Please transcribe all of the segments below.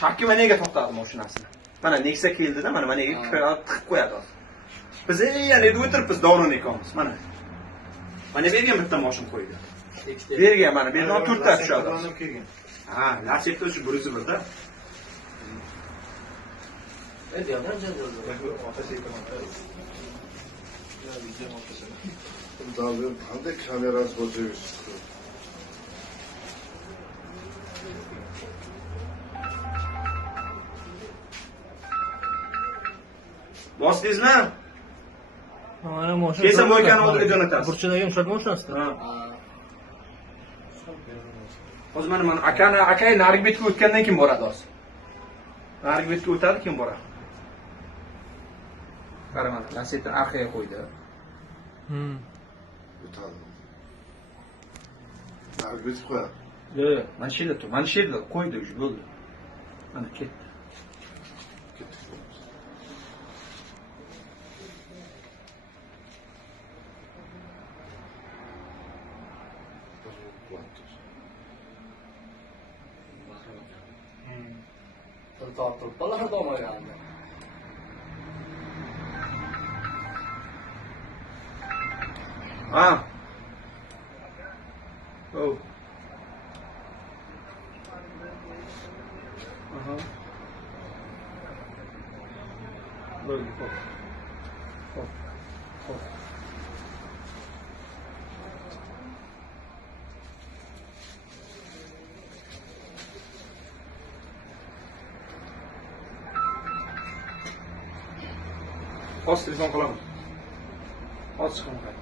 Shakki maniga to'xtadi mashinasini. Mana Nexia keldida, mana maniga tiqib qo'yadi hozir. Biz yana o'tiribmiz Davron ikamiz. Mana. Mana bu yerga bitta mashina qo'ydi. Bergan mana, bu yerdan 4 ta tushadi. Ha, Lacetti shu burisi birda. Davron qanday kamerasi bo'lsa Bosdingizmi? Mana mashina. Kelsa mo'ykani oldiga jo'natasiz. Burchidagi yumshoq mashinasi. Ha. Hozir mana akay narigi betga o'tgandan keyin boradi hozir. Narigi betga o'tadi, keyin boradi. Qara mana, Lacetti orqaga qo'ydi. o'tadi. Narigi betga qo'yadi. Yo'q, mana shu yerda tur. Mana shu yerda qo'ydi, bo'ldi. Mana ketdi. Tortib olmagan. Ha. Oh. Aha. Böyle hop. Hop. Hop. Hozir telefon qilaman. Hozir chiqaman.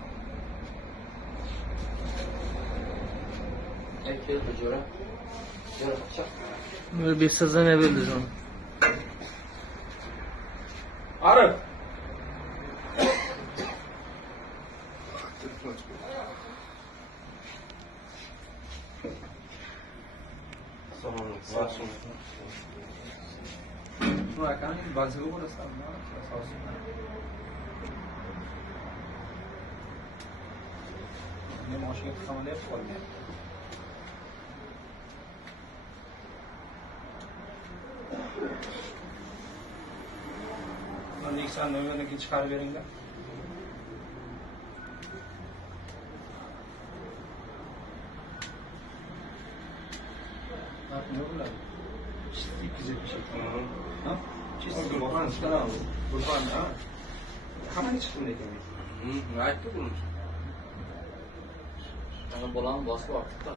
Keldi jo'ra. Jo'ra qachon? Böyle bir sızan evveldi onu. Arif. Sağ olun. Bu akan bazı burası ama sağ olsun. Ne maaşı yapsam ne yapalım ya? Ben ilk sen ömründeki çıkar verin de. Ne olur? Çizdik güzel bir şey. Ha? Çizdik. Burhan çıkar abi. Burhan ha. Hemen çıktım ne demek? Gayet de bulmuş. Bana bulan baskı var.